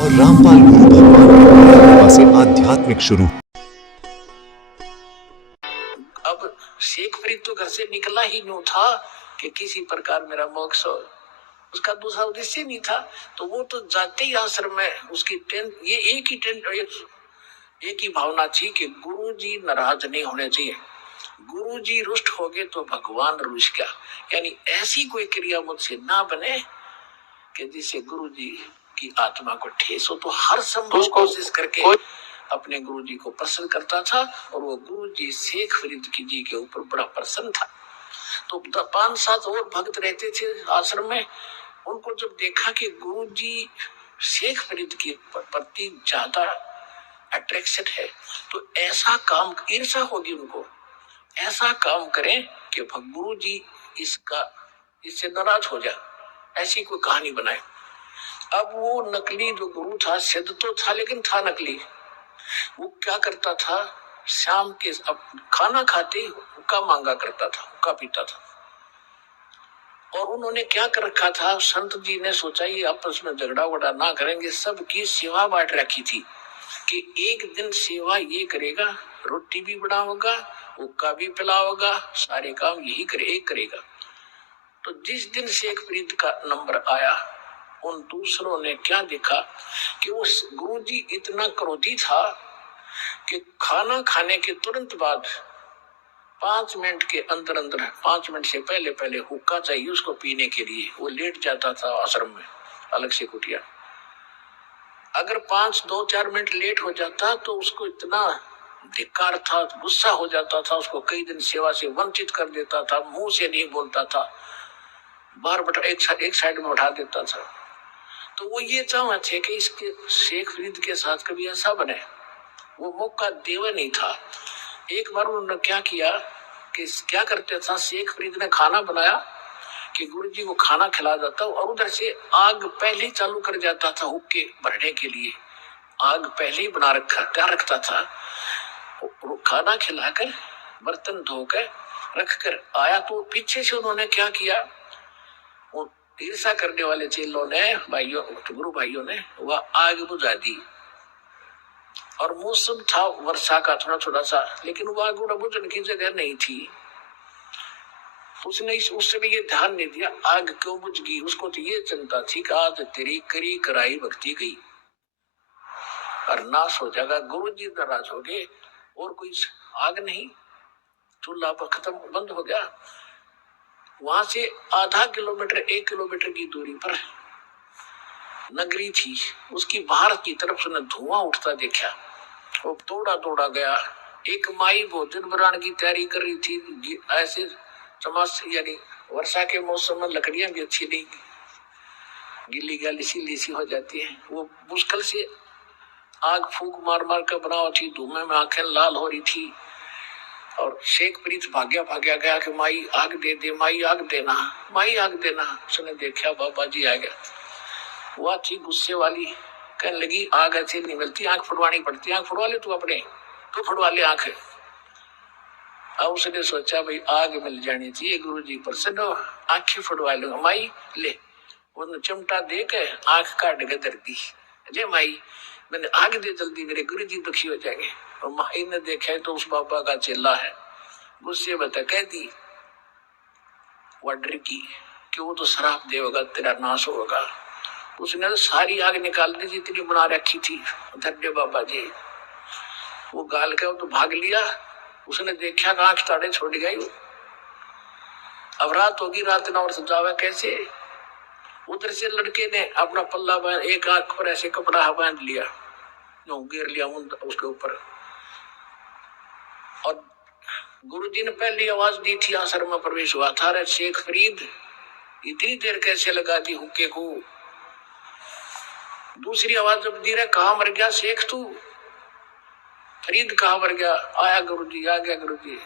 और रामपाल गुरु भगवान की कृपा से आध्यात्मिक शुरू। अब शेख फरीद तो घर से निकला ही न्यू था कि किसी प्रकार मेरा मोक्ष हो, उसका दूसरा उद्देश्य नहीं था। तो वो तो जाते ही आश्रम में उसकी टेंट, ये एक ही भावना थी कि गुरु जी नाराज नहीं होने चाहिए, गुरु जी रुष्ट हो गए तो भगवान रुष्ट गया। यानी ऐसी कोई क्रिया मुझसे ना बने कि जिससे गुरु जी की आत्मा को ठेस हो। तो हर संभव कोशिश करके अपने गुरु जी को प्रसन्न करता था और वो गुरु जी शेख फरीद की जी के ऊपर बड़ा प्रसन्न था। तो 5-7 और भक्त रहते थे आश्रम में। उनको जब देखा कि गुरु जी शेख फरीद के प्रति ज्यादा अट्रैक्शन है, तो ऐसा काम, ईर्षा होगी उनको, ऐसा काम करें कि गुरु जी इससे नाराज हो जाए, ऐसी कोई कहानी बनाए। अब वो नकली जो गुरु था, सिद्ध तो था लेकिन था नकली। वो क्या करता था, शाम के अब खाना खाते हुक्का मांगा करता था, हुक्का पीता था। और उन्होंने क्या कर रखा था, संत जी ने सोचा ये आपस में झगड़ा वगड़ा ना करेंगे, सबकी सेवा बांट रखी थी कि एक दिन सेवा ये करेगा, रोटी भी बनाओगा, हुक्का भी पिलाओगा, सारे काम यही करेगा। तो जिस दिन शेख फरीद का नंबर आया, उन दूसरों ने क्या देखा कि वो गुरुजी इतना क्रोधी था कि खाना खाने के तुरंत बाद 5 मिनट के अंदर 5 मिनट से पहले हुक्का चाहिए उसको पीने के लिए। वो लेट जाता था आश्रम में अलग से कुटिया। अगर 2-4 मिनट लेट हो जाता तो उसको इतना धिक्कार था, गुस्सा हो जाता था, उसको कई दिन सेवा से वंचित कर देता था, मुंह से नहीं बोलता था, बाहर एक साइड में बैठा देता था। तो वो ये चाहते थे कि इसके शेख फरीद के साथ कभी ऐसा बने, वो मौका देवा नहीं था। एक बार उन्होंने क्या किया कि क्या करते था, शेख फरीद ने खाना बनाया कि गुरुजी को खाना खिला जाता और उधर से आग पहले ही चालू कर जाता था, हुक्के भरने के लिए आग पहले ही बना रखता था। खाना खिलाकर बर्तन धोकर रखकर आया तो पीछे से उन्होंने क्या किया, वो ईर्षा करने वाले चेलों ने, गुरु भाइयों ने वह आग बुझा दी। और मौसम था वर्षा का थोड़ा सा, लेकिन वो आग बुझने की जगह नहीं थी। उसने उससे भी ये ध्यान नहीं दिया आग क्यों बुझ गई। उसको तो ये चिंता थी कि आज तेरी करी कराई भक्ति गई और नाश हो जाएगा, गुरु जी नाराज हो गए और कोई आग नहीं, चूल्हा पर खत्म बंद हो गया। वहां से आधा किलोमीटर 1 किलोमीटर की दूरी पर नगरी थी, उसकी बाहर की तरफ से धुआं उठता देखा। वो दौड़ा गया। एक माई भोजन बनाने की तैयारी कर रही थी, ऐसे चमास यानी वर्षा के मौसम में लकड़ियां भी अच्छी नहीं, गिल्ली गाली सी हो जाती है। वो मुश्किल से आग फूक मार कर बनाओ थी, धुएं में आंखें लाल हो रही थी। और शेख फरीद भाग्या गया कि माई आग दे दे, माई आग देना, माई आग देना। उसने देखा बाबा जी आ गया। वह थी गुस्से वाली, कहने लगी आग ऐसे नहीं मिलती, आंख फुड़वानी पड़ती, आंख फुड़वा ले तू अपने, तू फुड़वा ले आंख। अब उसने सोचा भाई आग मिल जानी चाहिए, गुरु जी प्रसन्न हो, आंखें फुड़वा लो। माई ले, उन्होंने चिमटा दे के आंख काट के दर दी। अजय माई मैंने आग दे जल्दी, मेरे गुरु जी दुखी हो जाएंगे। और माई ने देखा तो उस बाबा का चेला है, गुस्से में कह दी वाटर की कि वो तो शराब देगा, तेरा नाश होगा। उसने तो सारी आग निकाल दी जितनी बना रखी थी। धन्य बाबा जी, वो गाल के तो भाग लिया। उसने देखा कि आंख ताड़े छोड़ गई। अब रात होगी, रात ना और सजावा कैसे। उधर से लड़के ने अपना पल्ला बांध, एक आंख पर ऐसे कपड़ा बांध लिया, गिर लिया उसके ऊपर। और गुरुजी ने पहली आवाज दी थी, आश्रम में प्रवेश हुआ था, रे शेख फरीद इतनी देर कैसे लगा दी हुक्के को। दूसरी आवाज जब दी, रहे कहा मर गया शेख तू, फरीद कहा मर गया। आया गुरुजी, आ गया गुरुजी,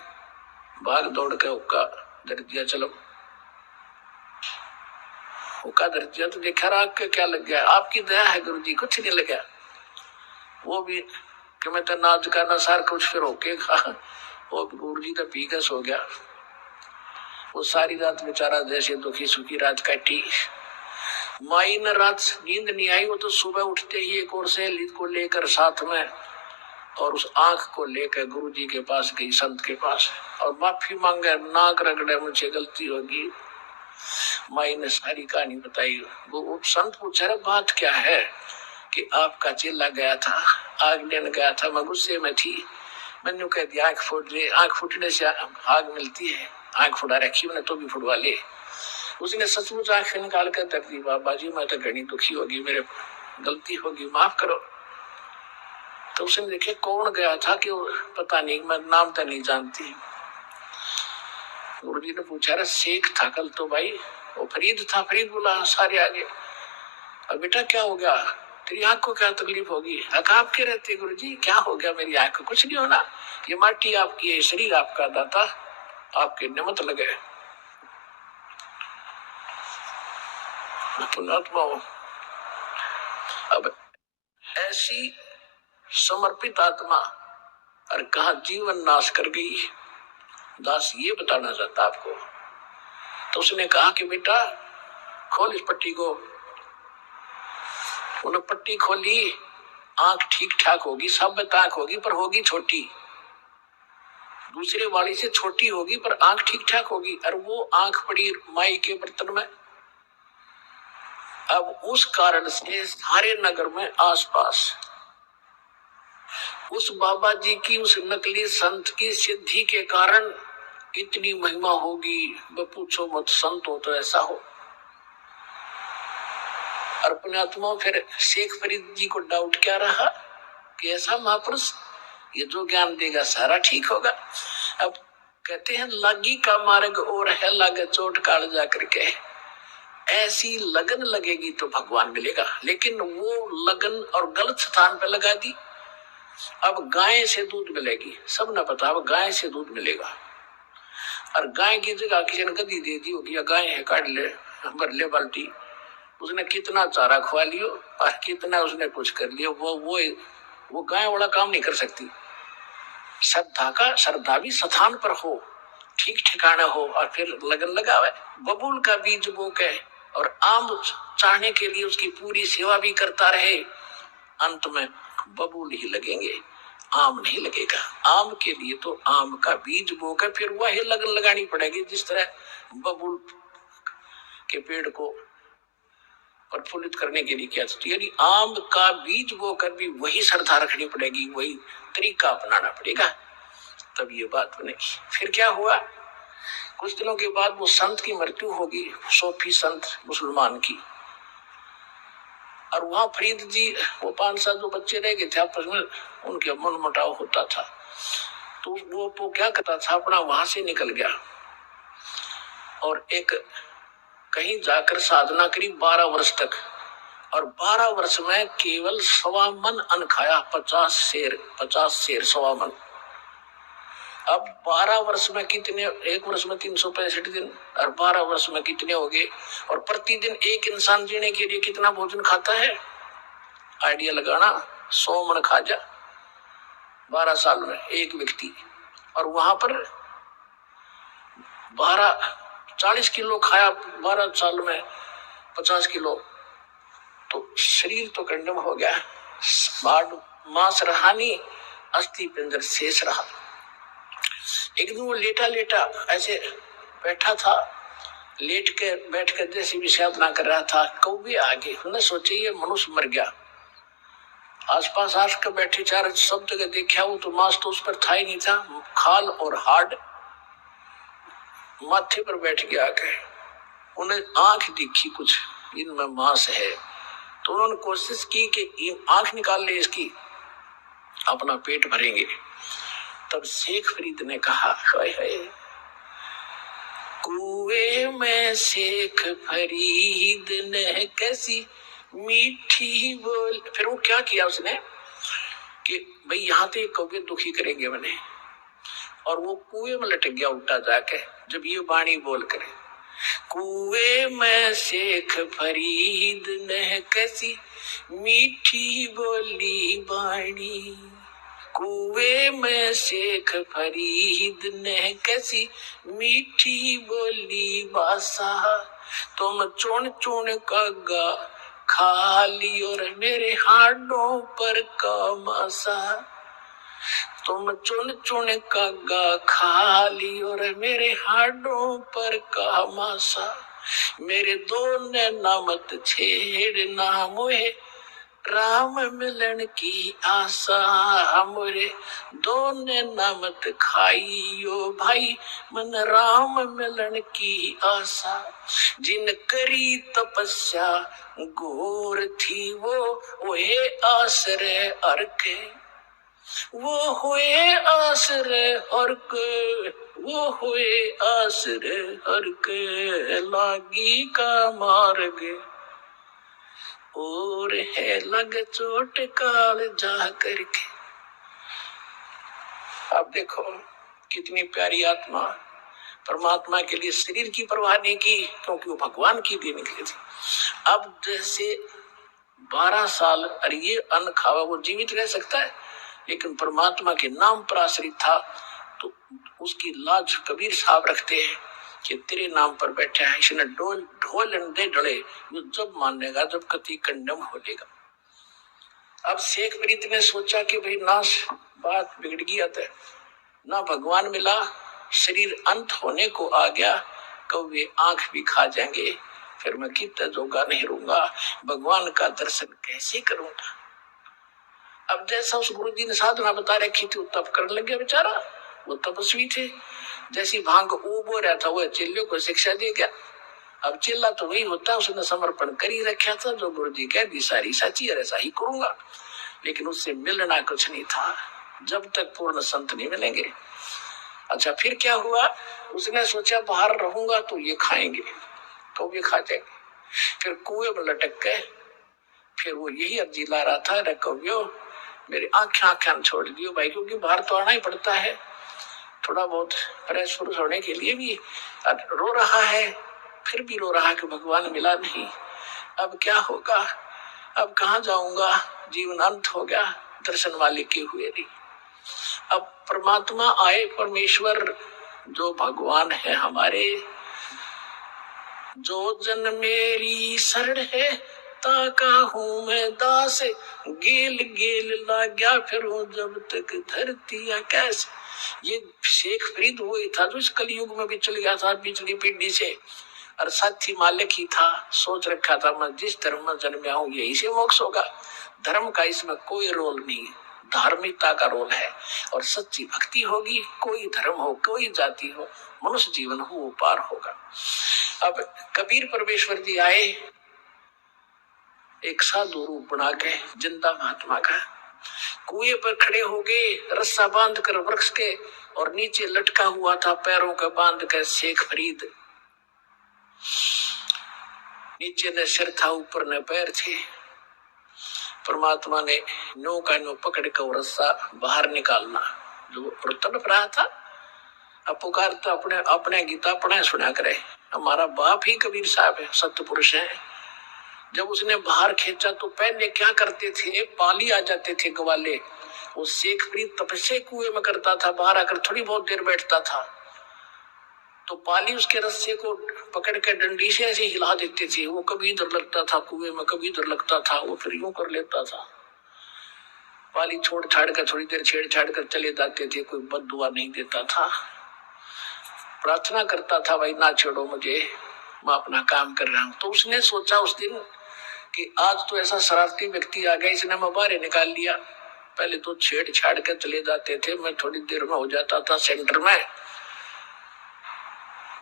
भाग दौड़ के हुक्का धर दिया। चलो हुक्का धर दिया तो देखा राग के क्या लग गया। आपकी दया है गुरुजी, कुछ नहीं लगा। वो भी कि मैं तो नाच का ना सार कुछ फिर होके खा। वो गुरुजी तो पी के सो गया। वो सारी रात बेचारा जैसे दुखी सुखी रात काटी। माई ने रात नींद नहीं आई, वो तो सुबह उठते ही एक और सहेली को लेकर साथ में और उस आंख को लेकर गुरुजी के पास गई, संत के पास, और माफी मांगे, नाक रगड़े, मुझे गलती होगी। माई ने सारी कहानी बताई। वो संत पूछा, रहा बात क्या है? कि आपका चेला गया था, आग लेने गया था, मैं गुस्से में थी, मैंने कह दिया आंख फूट ले, आंख फूटने से आग मिलती है, आंख फुड़ा रखी मैंने तो भी फुड़वा ले। उसने सचमुच आंख निकाल कर तक दी, बाबा जी मैं तो घनी दुखी होगी, मेरे गलती होगी, माफ करो। तो उसने देखे कौन गया था कि पता नहीं, मैं नाम तो नहीं जानती। गुरुजी ने पूछा, रहा शेख था कल तो भाई, वो फरीद था। फरीद बोला सारे आगे, अब बेटा क्या हो गया, तेरी आंख को क्या तकलीफ होगी? आप के रहते गुरुजी, क्या हो गया मेरी आंख को? कुछ नहीं होना, ये माटी आपकी है, शरीर आपका दाता, आपके निमित्त लगे। पुणात्मा हो। अब ऐसी समर्पित आत्मा और कहा जीवन नाश कर गई, दास ये बताना चाहता आपको। तो उसने कहा कि बेटा खोल इस पट्टी को। उन्होंने पट्टी खोली, आंख ठीक ठाक होगी, सब आंख होगी पर होगी छोटी, दूसरे वाली से छोटी होगी पर आंख ठीक ठाक होगी। और वो आंख पड़ी माई के बर्तन में। अब उस कारण से सारे नगर में आसपास उस बाबा जी की, उस नकली संत की सिद्धि के कारण इतनी महिमा होगी, वो पूछो मत, संत हो तो ऐसा हो। और पुण्यात्मा फिर शेख फरीद जी को डाउट क्या रहा कि ऐसा महापुरुष ये जो ज्ञान देगा सारा ठीक होगा। अब कहते हैं लागी का मार्ग और है लागे चोट काल जा करके, ऐसी लगन लगेगी तो भगवान मिलेगा। लेकिन वो लगन और गलत स्थान पे लगा दी। अब गाय से दूध मिलेगी, सब ना पता, अब गाय से दूध मिलेगा। और गाय की जगह किसी ने गधी दे दी होगी, या गाय है काट ले, भर ले बाल्टी, उसने कितना चारा खुआ लियो और कितना उसने कुछ कर लिया, वो गाय वाला काम नहीं कर सकती। श्रद्धा भी स्थान पर हो, ठीक ठिकाना हो, और फिर लगन लगावे। बबूल का बीज बो के और आम चाहने के लिए उसकी पूरी सेवा भी करता रहे, अंत में बबूल ही लगेंगे, आम नहीं लगेगा। आम के लिए तो आम का बीज बो के फिर वही लगन लगानी पड़ेगी, जिस तरह बबूल के पेड़ को प्रफुल्लित करने के लिए किया था। यानी आम का बीज बोकर भी वही श्रद्धा रखनी पड़ेगी, वही तरीका अपनाना पड़ेगा, तब ये बात बनेगी। फिर क्या हुआ, कुछ दिनों के बाद वो संत की मृत्यु होगी, सूफी संत मुसलमान की। और वहां फरीद जी, वो 5-7 जो बच्चे रह गए थे आपस में, उनके मन मुटाव होता था, तो वो क्या करता था, अपना वहां से निकल गया और एक कहीं जाकर साधना करी 12 वर्ष तक। और 12 वर्ष में केवल 1.25 मन अन्न खाया, 50 शेर 1.25 मन। अब 12 वर्ष में कितने, एक वर्ष में 365 दिन, और 12 वर्ष में कितने हो गए? और प्रतिदिन एक इंसान जीने के लिए कितना भोजन खाता है? आइडिया लगाना, 100 मन खा जा 12 साल में एक व्यक्ति। और वहां पर 40 किलो खाया 12 साल में, 50 किलो, तो शरीर तो कंडम हो गया, मांस रहा नहीं, अस्थि पिंजर शेष रहा। एक दिन वो लेटा ऐसे बैठा था, बैठ कर जैसे विषादना कर रहा था, कौवे आगे, उन्हें सोचे ये मनुष्य मर गया। आसपास आकर बैठे चार सब जगह देखा, वो तो मांस तो उस पर था ही नहीं था, खाल और हार्ड माथे पर बैठ गया आके। उन्हें आंख दिखी कुछ, इनमें मांस है, तो उन्होंने कोशिश की कि आंख निकाल ले इसकी, अपना पेट भरेंगे। तब शेख फरीद ने कहा, हाय कुएं में शेख फरीद ने कैसी मीठी बोल। फिर वो क्या किया उसने कि भाई यहाँ तो कौवे दुखी करेंगे मैंने, और वो कुएं में लटक गया उल्टा जाके, जब ये वाणी बोल करे, कुएं में शेख फरीद ने कैसी मीठी बोली वाणी, कुएं में शेख फरीद ने कैसी मीठी बोली बासा, तुम चुन चुन कागा खा ली और मेरे हाडों पर का मासा। तुम चुन चुन कागा खा ली और मेरे हाडों पर का मासा। मेरे दो नैना मत छेड़ना मोहे राम मिलन की आशा। मोरे दो नैना मत खाइयो भाई मन राम मिलन की आशा। जिन करी तपस्या घोर थी वो ओहे आश्रय अर्के। वो हुए आश्रय अर्क वो हुए आश्रय अर्क लागी का मार्ग और है लग चोट काल जा करके। अब देखो कितनी प्यारी आत्मा परमात्मा के लिए शरीर की परवाह नहीं की, क्योंकि वो भगवान की लिए निकली थी। अब जैसे 12 साल अरे ये अन्न खावा वो जीवित रह सकता है, लेकिन परमात्मा के नाम पर आश्रित था, तो उसकी लाज कबीर साहब रखते हैं कि तेरे नाम पर बैठा है, इसने ढोल दे डले, वो जब मानेगा जब कति कंडम हो लेगा। अब शेख फरीद ने सोचा कि भाई नाश बात बिगड़ गई, आता ना भगवान मिला, शरीर अंत होने को आ गया, कौवे आंख भी खा जाएंगे, फिर मैं कितना जोगा नहीं रहूंगा, भगवान का दर्शन कैसे करूंगा। अब जैसा उस गुरु जी ने साधना बता रखी थी, वो तप करने लग गया बेचारा, वो तपस्वी थे। जैसी भांग उबो रहा था वो चिल्लियों को शिक्षा दे गया। अब चिल्ला तो वही होता, उसने समर्पण कर ही रखा था, जो गुरु जी कह दी सारी सच्ची और ऐसा ही करूंगा। लेकिन उससे मिलना कुछ नहीं था जब तक पूर्ण संत नहीं मिलेंगे। अच्छा फिर क्या हुआ, उसने सोचा बाहर रहूंगा तो ये खाएंगे, कौवे खा जाएंगे। फिर कुएं में लटक गए, फिर वो यही अर्जी ला रहा था, रे कौवियो मेरी आंखें छोड़ दियो भाई, क्योंकि बाहर तो आना ही पड़ता है थोड़ा बहुत फ्रेश फ्रूश होने के लिए भी। रो रहा है, फिर भी रो रहा कि भगवान मिला नहीं, अब क्या होगा, अब कहाँ जाऊंगा, जीवन अंत हो गया, दर्शन वाले के हुए नहीं। अब परमात्मा आए, परमेश्वर जो भगवान है हमारे, जो जन मेरी शरण है ताका हूँ मैं दास, गेल गेल ला गया फिर जब तक धरती कैसे। ये शेख फरीद वही था जो इस कलयुग में भी चल गया था पिछली पीढ़ी से, और साथी मालिक ही था, सोच रखा था मैं जिस धर्म में जन्मया हूँ यही से मोक्ष होगा। धर्म का इसमें कोई रोल नहीं, धार्मिकता का रोल है, और सच्ची भक्ति होगी, कोई धर्म हो कोई जाति हो, मनुष्य जीवन हो वो पार होगा। अब कबीर परमेश्वर जी आए, एक साधु रूप बना के जिंदा महात्मा का, कुएं पर खड़े हो गए, रस्सा बांध कर वृक्ष के, और नीचे लटका हुआ था पैरों का बांध कर शेख फरीद। नीचे ने सिर था, ऊपर ने पैर थे। परमात्मा ने नो का नो पकड़ कर रस्सा बाहर निकालना, जो तड़प रहा था। अब पुकार तो अपने अपने गीता अपने सुना करे, हमारा बाप ही कबीर साहब है, सत्य पुरुष है। जब उसने बाहर खींचा तो पहले क्या करते थे, पाली आ जाते थे ग्वाले, वो शेख फरीद तपस्या कुएं में करता था, बाहर आकर थोड़ी बहुत देर बैठता था, तो पाली उसके रस्से को पकड़ के डंडी से ऐसे हिला देते थे। वो कभी इधर लगता था कुएं में, कभी इधर लगता था, वो फिर यूं कर लेता था। पाली छोड़ छाड़ कर थोड़ी देर छेड़ छाड़ कर चले जाते थे, कोई बद्दुआ नहीं देता था। प्रार्थना करता था भाई ना छेड़ो मुझे, मैं अपना काम कर रहा हूं। तो उसने सोचा उस दिन कि आज तो ऐसा शरारती व्यक्ति आ गया, इसने मैं बाहर निकाल लिया। पहले तो छेड़ छाड़ कर चले जाते थे, मैं थोड़ी देर में हो जाता था सेंटर में।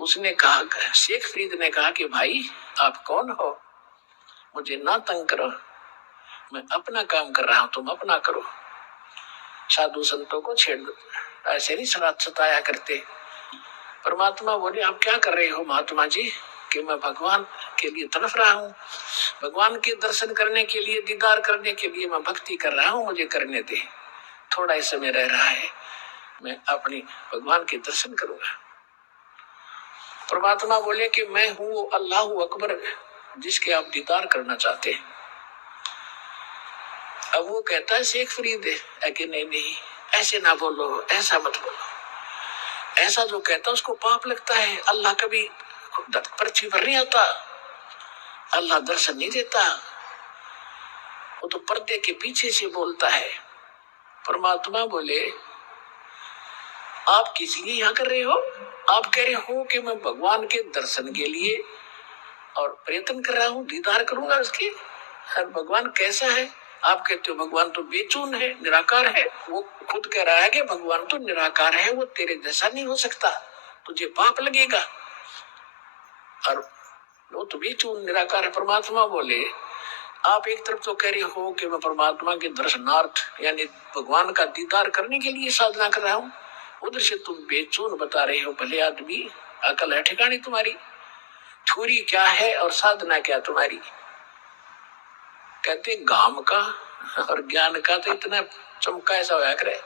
उसने कहा, शेख फरीद ने कहा कि भाई आप कौन हो, मुझे ना तंग करो, मैं अपना काम कर रहा हूं, तुम अपना करो। साधु संतों को छेड़ ऐसे नहीं सताया करते। परमात्मा बोले आप क्या कर रहे हो महात्मा जी, कि मैं भगवान के लिए तड़प रहा हूँ, भगवान के दर्शन करने के लिए, दीदार करने के लिए मैं भक्ति कर रहा हूँ, मुझे करने दे, थोड़ा ही समय रह रहा है, मैं अपनी भगवान के दर्शन करूंगा। परमात्मा बोले कि मैं हूँ अल्लाह अकबर जिसके आप दीदार करना चाहते हैं। अब वो कहता है शेख फरीद है कि नहीं नहीं ऐसे ना बोलो, ऐसा मत बोलो। ऐसा जो कहता है उसको पाप लगता है, अल्लाह कभी पृथ्वी पर नहीं आता, अल्लाह दर्शन नहीं देता, वो तो पर्दे के पीछे से बोलता है। परमात्मा बोले आप किस लिए यहाँ कर रहे हो? आप कह रहे हो कि मैं भगवान के दर्शन के लिए और प्रयत्न कर रहा हूँ, दीदार करूंगा उसके। हर भगवान कैसा है? आप कहते हो भगवान तो बेचून है, निराकार है। वो खुद कह रहा है कि भगवान तो निराकार है, वो तेरे जैसा नहीं हो सकता, तुझे पाप लगेगा। और वो तो बेचून निराकार है। परमात्मा बोले आप एक तरफ तो कह रहे हो कि मैं परमात्मा के दर्शनार्थ यानी भगवान का दीदार करने के लिए साधना कर रहा हूँ, उधर से तुम बेचून बता रहे हो। भले आदमी, अकल है ठिकानी तुम्हारी? थोड़ी क्या है और साधना क्या तुम्हारी? कहते गाम का और ज्ञान का तो इतना चमका ऐसा होया करे,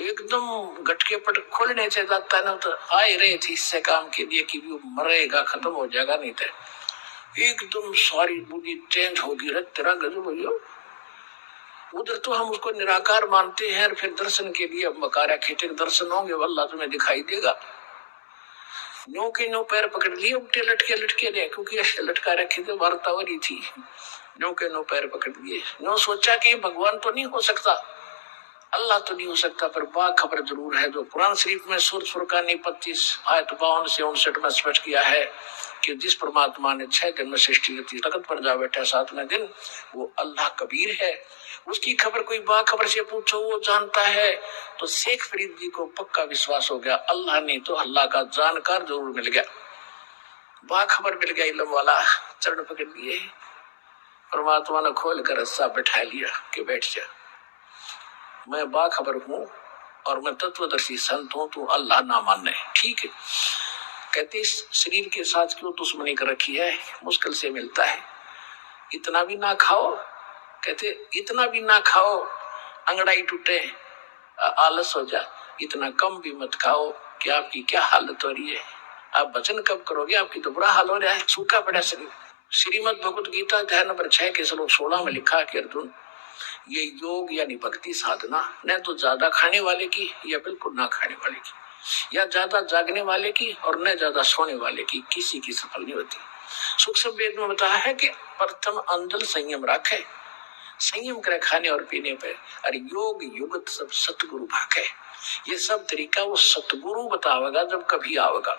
एकदम गटके पट खोलने से जाता है ना, तो आ ही रहे थे इससे काम के लिए कि वो मरेगा, खत्म हो जाएगा, नहीं तो एकदम सारी बुद्धि चेंज होगी। रे तेरा गजब भैया, उधर तो हम उसको निराकार मानते हैं, फिर दर्शन के लिए मकारा खेटे दर्शन होंगे, अल्लाह तुम्हें दिखाई देगा। नो के नो पैर पकड़ लिए, उल्टे लटके लटके रहे, क्योंकि ऐसे लटका रखे थे, वार्तावरी थी। नो के नो पैर पकड़ लिए, नो सोचा कि भगवान तो नहीं हो सकता, अल्लाह तो नहीं हो सकता, पर बाखबर जरूर है। जो कुरान शरीफ में सूरह फुरकान 25 आयत 52 से 59 में स्पष्ट किया है कि जिस परमात्मा ने 6 दिन में सृष्टि की, तख्त पर जा बैठा 7वें दिन, वो अल्लाह कबीर है। उसकी खबर कोई बाखबर से पूछो, वो जानता है। तो शेख फरीद जी को पक्का विश्वास हो गया, अल्लाह नहीं तो अल्लाह का जानकार जरूर मिल गया, बाखबर मिल गया, इल्म वाला। चरण पकड़ लिए, परमात्मा ने खोल कर रस्सा बैठा लिया कि बैठ जा, मैं बाखबर हूँ और मैं तत्वदर्शी संत हूँ, तू अल्लाह ना मानने। ठीक है। कहते इस शरीर के साथ क्यों दुश्मनी कर रखी है, मुश्किल से मिलता है, इतना भी ना खाओ। कहते इतना भी ना खाओ अंगड़ाई टूटे, आलस हो जा, इतना कम भी मत खाओ कि आपकी क्या हालत हो रही है। आप वचन कब करोगे, आपकी तो बुरा हाल हो रहा है, सूखा पड़ा शरीर। श्रीमद भगवत गीता अध्याय नंबर 6 के श्लोक 16 में लिखा कि अर्जुन, ये योग यानी भक्ति साधना न तो ज्यादा खाने वाले की या बिल्कुल ना खाने वाले की, या ज्यादा जागने वाले की और न ज्यादा सोने वाले की, किसी की सफल नहीं होती। सूक्ष्म वेद में बताया है कि प्रथम अंजल संयम रखे, संयम करे खाने और पीने पे, और योग युगत सब सतगुरु भाखे। ये सब तरीका वो सतगुरु बतावेगा जब कभी आवेगा।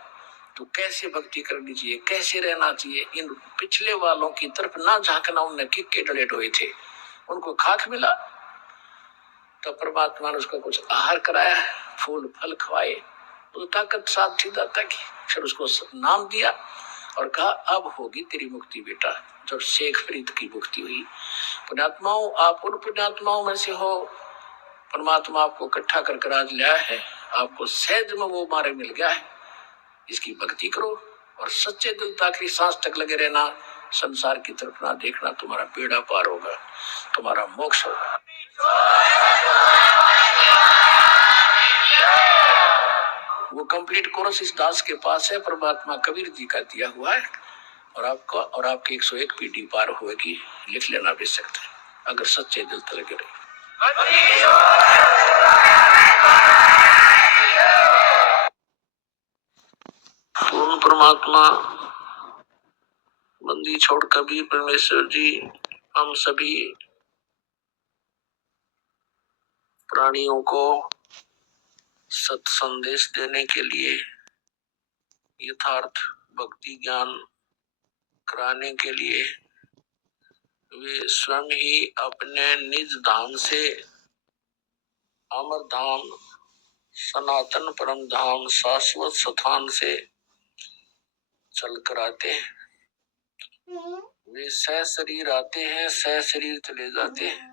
तो कैसे भक्ति करनी चाहिए, कैसे रहना चाहिए, इन पिछले वालों की तरफ ना झांकना। उनने किक्के डले ढोए थे, उनको खाक मिला तो परमात्मा ने उसको कुछ आहार कराया, फूल फल खवाए, तो ताकत साथ थी दाता की। फिर उसको नाम दिया और कहा अब होगी तेरी मुक्ति बेटा। जब शेख फरीद की मुक्ति हुई, पुण्यात्माओं आप उन पुण्यात्माओं में से हो, परमात्मा आपको इकट्ठा कर आज लाया है, आपको सहज में वो मारे मिल गया है। इसकी भक्ति करो और सच्चे दिल आखिरी सांस तक लगे रहना, संसार की तरफ ना देखना, तुम्हारा बेड़ा पार होगा, तुम्हारा मोक्ष होगा। वो कंप्लीट कोरस इस दास के पास है, परमात्मा कबीर जी का दिया हुआ है, और आपका और आपकी 101 पीढ़ी पार होगी। लिख लेना भी सकते हैं अगर सच्चे दिल से लगे रहे। पूर्ण परमात्मा बंदी छोड़ कबीर परमेश्वर जी हम सभी प्राणियों को सत संदेश देने के लिए, यथार्थ भक्ति ज्ञान कराने के लिए वे स्वयं ही अपने निज धाम से, अमर धाम, सनातन परम धाम, शाश्वत स्थान से चल कर आते हैं। वे सह शरीर आते हैं, सह शरीर चले जाते हैं।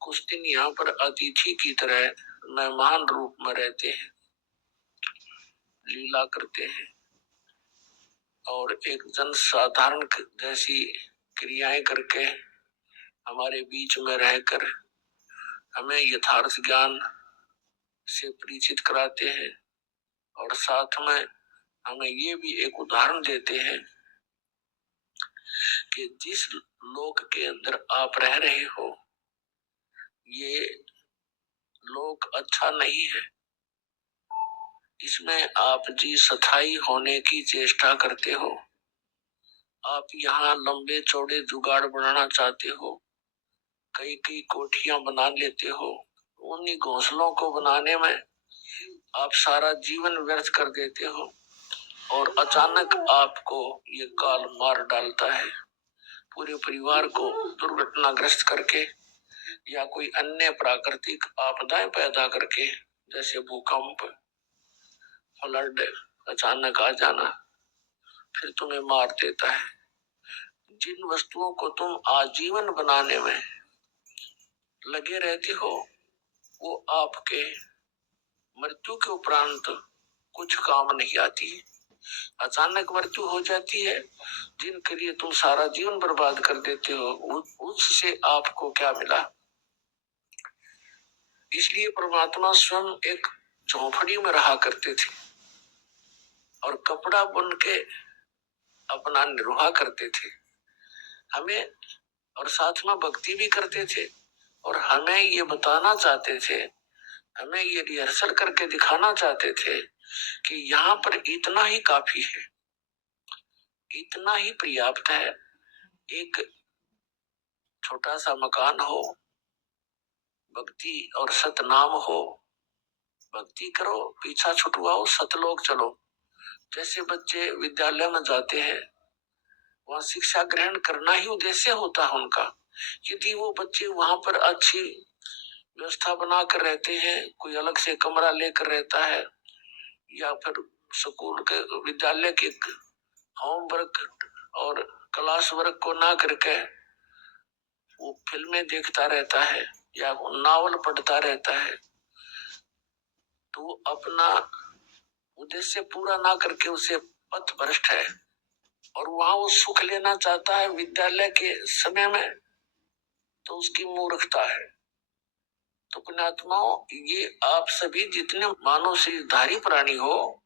कुछ दिन यहाँ पर अतिथि की तरह मेहमान रूप में रहते हैं, लीला करते हैं और एक जन साधारण जैसी क्रियाएं करके हमारे बीच में रहकर हमें यथार्थ ज्ञान से परिचित कराते हैं, और साथ में हमें ये भी एक उदाहरण देते हैं कि जिस लोक के अंदर आप रह रहे हो ये लोक अच्छा नहीं है, इसमें आप जी स्थायी होने की चेष्टा करते हो। आप यहाँ लंबे चौड़े जुगाड़ बनाना चाहते हो, कई कई कोठियां बना लेते हो। उन्हीं घोंसलों को बनाने में आप सारा जीवन व्यर्थ कर देते हो और अचानक आपको ये काल मार डालता है, पूरे परिवार को दुर्घटनाग्रस्त करके या कोई अन्य प्राकृतिक आपदाएं पैदा करके, जैसे भूकंप, फ्लड अचानक आ जाना, फिर तुम्हें मार देता है। जिन वस्तुओं को तुम आजीवन बनाने में लगे रहते हो वो आपके मृत्यु के उपरांत कुछ काम नहीं आती। अचानक मृत्यु हो जाती है, जिनके लिए तुम सारा जीवन बर्बाद कर देते हो, उससे आपको क्या मिला? इसलिए परमात्मा स्वयं एक झोंपड़ी में रहा करते थे और कपड़ा बुन के अपना निर्वाह करते थे। हमें और साथ में भक्ति भी करते थे और हमें ये बताना चाहते थे, हमें ये रिहर्सल करके दिखाना चाहते थे कि यहाँ पर इतना ही काफी है, इतना ही पर्याप्त है। एक छोटा सा मकान हो, भक्ति और सतनाम हो, भक्ति करो, पीछा छुटवाओ, सतलोक चलो। जैसे बच्चे विद्यालय में जाते हैं, वहां शिक्षा ग्रहण करना ही उद्देश्य होता है उनका। यदि वो बच्चे वहां पर अच्छी व्यवस्था बना कर रहते हैं, कोई अलग से कमरा लेकर रहता है, या फिर स्कूल के विद्यालय के होमवर्क और क्लास वर्क को ना करके वो फिल्में देखता रहता है या वो नावल पढ़ता रहता है, तो वो अपना उद्देश्य पूरा ना करके उसे पथ भ्रष्ट है और वहां वो सुख लेना चाहता है विद्यालय के समय में, तो उसकी मूर्खता है। तो पुण्यात्माओं, ये आप सभी जितने मानव शरीरधारी प्राणी हो,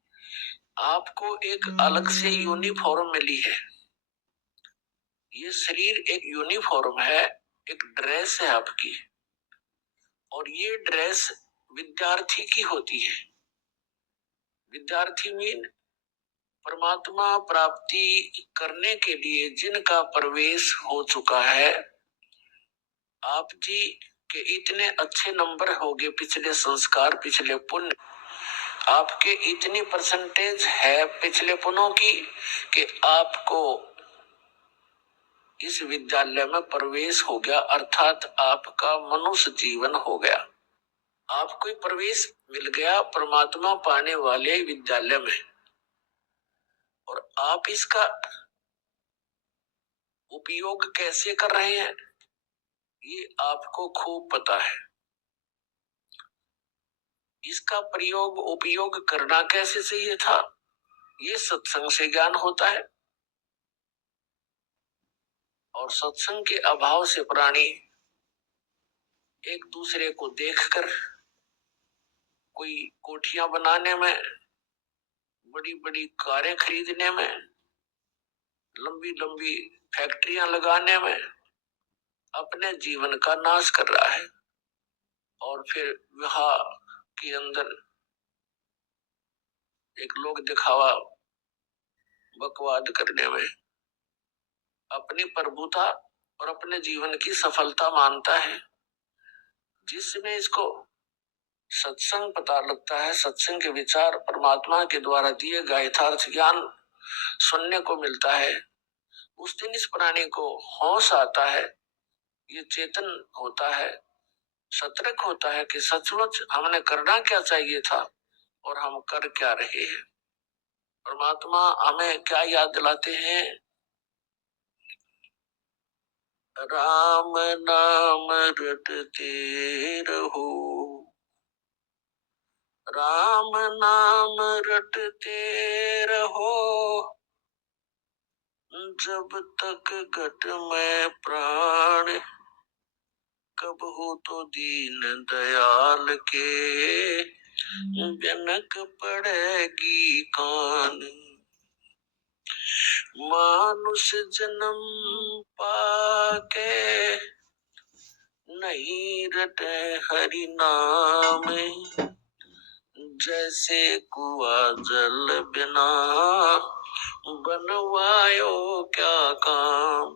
आपको एक अलग से यूनिफॉर्म मिली है। ये शरीर एक यूनिफॉर्म है, एक ड्रेस है आपकी, और ये ड्रेस विद्यार्थी की होती है। विद्यार्थी मीन परमात्मा प्राप्ति करने के लिए जिनका प्रवेश हो चुका है। आप जी के इतने अच्छे नंबर हो गए, पिछले संस्कार, पिछले पुण्य, आपके इतनी परसेंटेज है पिछले पुण्यों की कि आपको इस विद्यालय में प्रवेश हो गया, अर्थात आपका मनुष्य जीवन हो गया। आपको प्रवेश मिल गया परमात्मा पाने वाले विद्यालय में, और आप इसका उपयोग कैसे कर रहे हैं ये आपको खूब पता है। इसका प्रयोग उपयोग करना कैसे चाहिए था, ये सत्संग से ज्ञान होता है। और सत्संग के अभाव से प्राणी एक दूसरे को देखकर कोई कोठियां बनाने में, बड़ी बड़ी कारें खरीदने में, लंबी लंबी फैक्ट्रियां लगाने में अपने जीवन का नाश कर रहा है। और फिर विवाह के अंदर एक लोग दिखावा बकवाद करने में अपनी प्रभुता और अपने जीवन की सफलता मानता है। जिसमें इसको सत्संग पता लगता है, सत्संग के विचार परमात्मा के द्वारा दिए गए यथार्थ ज्ञान सुनने को मिलता है, उस दिन इस प्राणी को होश आता है, ये चेतन होता है, सतर्क होता है कि सचमुच हमने करना क्या चाहिए था और हम कर क्या रहे हैं। परमात्मा हमें क्या याद दिलाते हैं? राम नाम रटते रहो, राम नाम रटते रहो, जब तक घट में प्राण, कब हो तो दीन दयाल के जनक पड़ेगी कान। मानुष जन्म पाके नहीं रटे हरि नाम, जैसे कुआ जल बिना बनवायो क्या काम।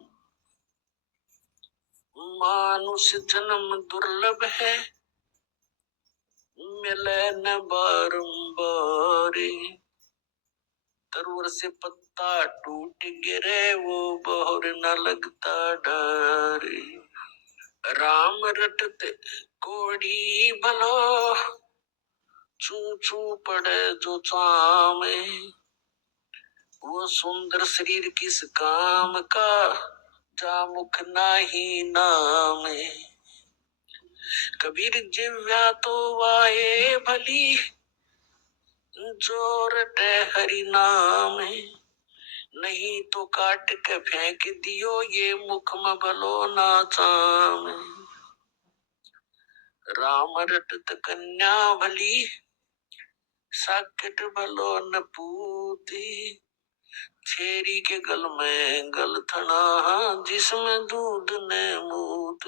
मानुष जन्म दुर्लभ है मिले न बारंबार। तरवर से पत्ता टूट गिरे वो बहुर न लगता डर। राम रटत कोड़ी भलो चू चू पड़े जो चामे। वो सुंदर शरीर किस काम का जा मुख नाही नामे। कबीर जिव्या तो वाहे भली जो रटे हरि नामे। नहीं तो काट के फेंक दियो ये मुख में भलो ना चामे। राम रटत कन्या भली साकेट भलो न पूती। छेरी के गल में गल थना जिसमें दूध ने मूत।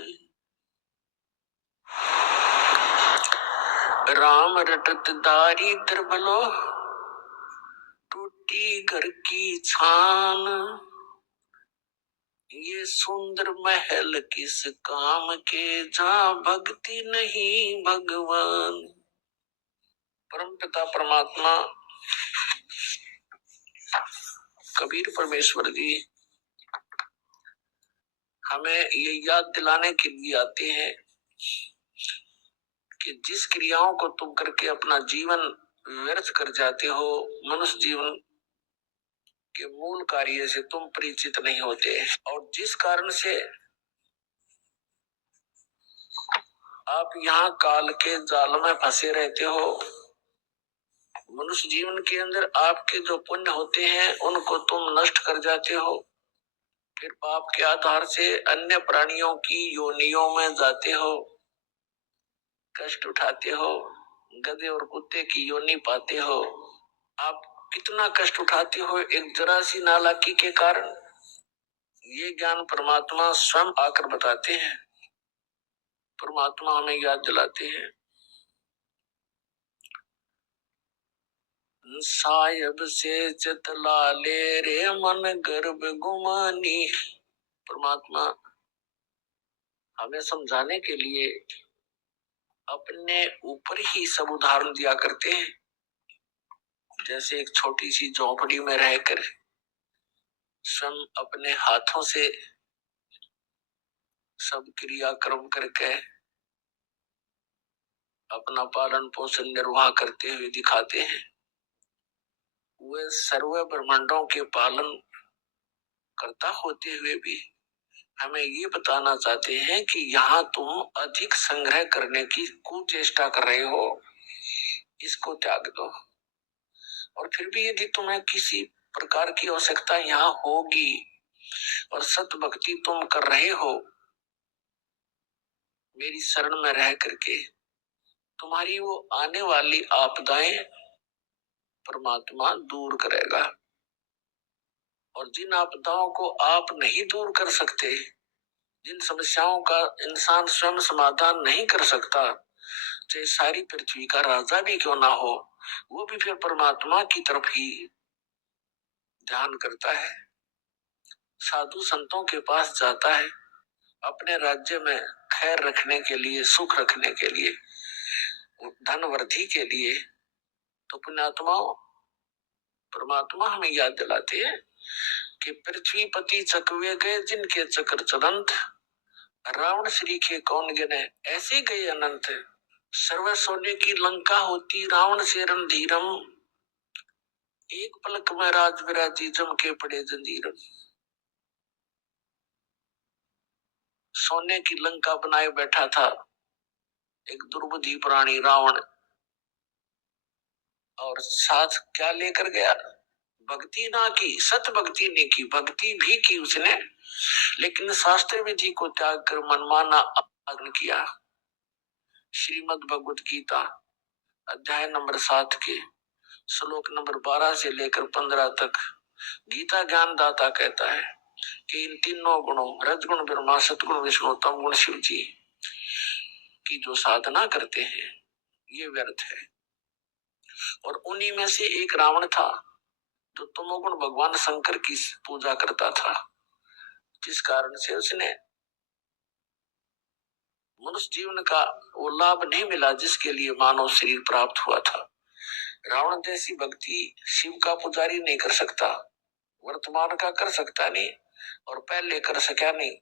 राम रटत दारिद्र भलो टूटी घर की छान। ये सुंदर महल किस काम के जहाँ भक्ति नहीं भगवान। परम पिता परमात्मा कबीर परमेश्वर जी हमें ये याद दिलाने के लिए आते हैं कि जिस क्रियाओं को तुम करके अपना जीवन व्यर्थ कर जाते हो, मनुष्य जीवन के मूल कार्य से तुम परिचित नहीं होते। और जिस कारण से आप यहाँ काल के जाल में फंसे रहते हो, मनुष्य जीवन के अंदर आपके जो पुण्य होते हैं उनको तुम नष्ट कर जाते हो। फिर पाप के आधार से अन्य प्राणियों की योनियों में जाते हो, कष्ट उठाते हो, गधे और कुत्ते की योनि पाते हो। आप कितना कष्ट उठाते हो एक जरा सी नालायकी के कारण, ये ज्ञान परमात्मा स्वयं आकर बताते हैं। परमात्मा हमें याद दिलाते हैं। साहिब से चतला ले रे मन गर्भ गुमानी। परमात्मा हमें समझाने के लिए अपने ऊपर ही सब उदाहरण दिया करते हैं। जैसे एक छोटी सी झोपड़ी में रहकर स्वयं अपने हाथों से सब क्रियाक्रम करके अपना पालन पोषण निर्वाह करते हुए दिखाते हैं। वे सर्व ब्रह्मांडों के पालन करता होते हुए भी हमें ये बताना चाहते हैं कि यहाँ तुम अधिक संग्रह करने की कुचेष्टा कर रहे हो, इसको त्याग दो। और फिर भी यदि तुम्हें किसी प्रकार की आवश्यकता यहाँ होगी और सत भक्ति तुम कर रहे हो, मेरी शरण में रह करके तुम्हारी वो आने वाली आपदाएं परमात्मा दूर करेगा। और जिन आपदाओं को आप नहीं दूर कर सकते, जिन समस्याओं का इंसान स्वयं समाधान नहीं कर सकता, चाहे सारी पृथ्वी का राजा भी क्यों ना हो, वो भी फिर परमात्मा की तरफ ही ध्यान करता है, साधु संतों के पास जाता है अपने राज्य में खैर रखने के लिए, सुख रखने के लिए, धन वृद्धि के लिए। तो पुण्यात्माओं, परमात्मा हमें याद दिलाते हैं कि पृथ्वीपति चकवे गए जिनके चक्र चलंत। रावण श्री के कौन गिने ऐसे गए अनंत। सर्व सोने की लंका होती रावण से रणधीरम। एक पलक में राज विराजी जम के पड़े जंजीरम। सोने की लंका बनाए बैठा था एक दुर्बुद्धि प्राणी रावण, और साथ क्या लेकर गया? भक्ति ना की, सत भक्ति नहीं की, भक्ति भी की उसने, लेकिन शास्त्र विधि को त्याग कर मनमाना आग्न किया। श्रीमद् भगवत गीता अध्याय नंबर 7 के श्लोक नंबर 12 से लेकर 15 तक गीता ज्ञान दाता कहता है कि इन तीनों गुणों रजगुण ब्रह्मा सतगुण विष्णु तम गुण शिव जी की जो साधना करते हैं ये व्यर्थ है। और उन्हीं में से एक रावण था जो तमोगुण भगवान शंकर की पूजा करता था, जिस कारण से उसने मनुष्य जीवन का वो लाभ नहीं मिला जिसके लिए मानव शरीर प्राप्त हुआ था। रावण जैसी भक्ति शिव का पुजारी नहीं कर सकता, वर्तमान का कर सकता नहीं और पहले कर सका नहीं।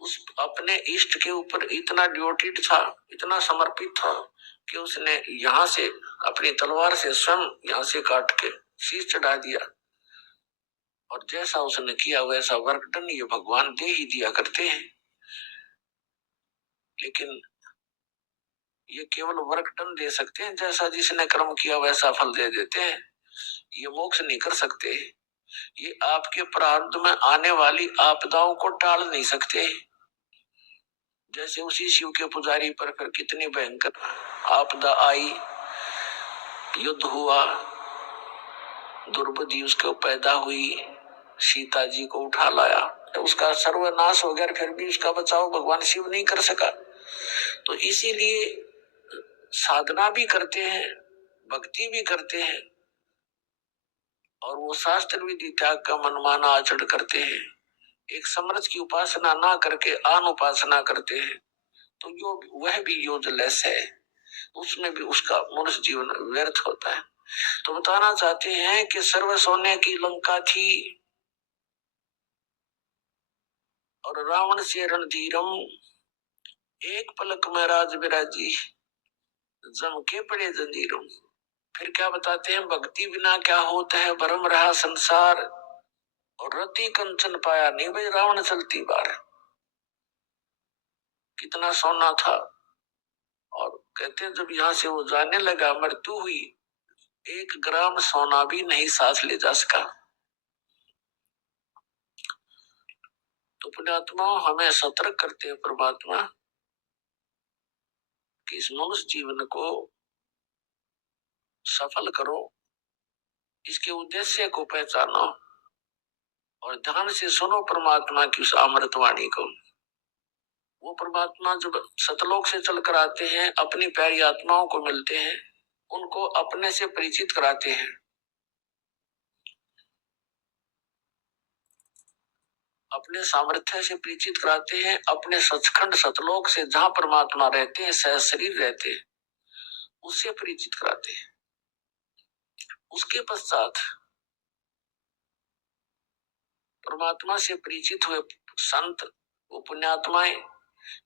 उस अपने इष्ट के ऊपर इतना डिवोटेड था, इतना समर्पित था कि उसने यहाँ से अपनी तलवार से स्वयं यहाँ से काट के शीश चढ़ा दिया, और जैसा उसने किया वैसा वर्कडन ये भगवान दे ही दिया करते हैं। लेकिन ये केवल वर्कडन दे सकते हैं, जैसा जिसने कर्म किया वैसा फल दे देते हैं, ये मोक्ष नहीं कर सकते। ये आपके प्रारब्ध में आने वाली आपदाओं को टाल नहीं सकते। जैसे उसी शिव के पुजारी पर फिर कितनी भयंकर आपदा आई, युद्ध हुआ, द्रौपदी उसको पैदा हुई, सीता जी को उठा लाया, उसका सर्वनाश हो गया, फिर भी उसका बचाव भगवान शिव नहीं कर सका। तो इसीलिए साधना भी करते हैं, भक्ति भी करते हैं, और वो शास्त्र विधि त्याग का मनमाना आचरण करते हैं, एक समरथ की उपासना ना करके आन उपासना करते हैं, तो जो वह भी यूजलेस है, उसमें भी उसका मनुष्य जीवन व्यर्थ होता है। तो बताना चाहते हैं कि सर्व सोने की लंका थी और रावण से रणधीरम, एक पलक में राज विराजी, जम के पड़े जंजीरम। फिर क्या बताते हैं, भक्ति बिना क्या होता है, भरम रहा संसार, और रति कंचन पाया नहीं भाई रावण चलती बार। कितना सोना था, और कहते हैं जब यहाँ से वो जाने लगा, मृत्यु हुई, 1 ग्राम सोना भी नहीं सांस ले जा सका। तो पुण्यात्मा हमें सतर्क करते हैं परमात्मा कि इस मनुष्य जीवन को सफल करो, इसके उद्देश्य को पहचानो और ध्यान से सुनो परमात्मा की उस अमृतवाणी को। वो परमात्मा जब सतलोक से चलकर आते हैं, अपनी प्यारी आत्माओं को मिलते हैं, उनको अपने से परिचित कराते हैं, अपने सामर्थ्य से परिचित कराते हैं, अपने सचखंड सतलोक से जहां परमात्मा रहते हैं, सह शरीर रहते हैं, उससे परिचित कराते हैं। उसके पश्चात परमात्मा से परिचित हुए संत, वो पुण्यात्माएं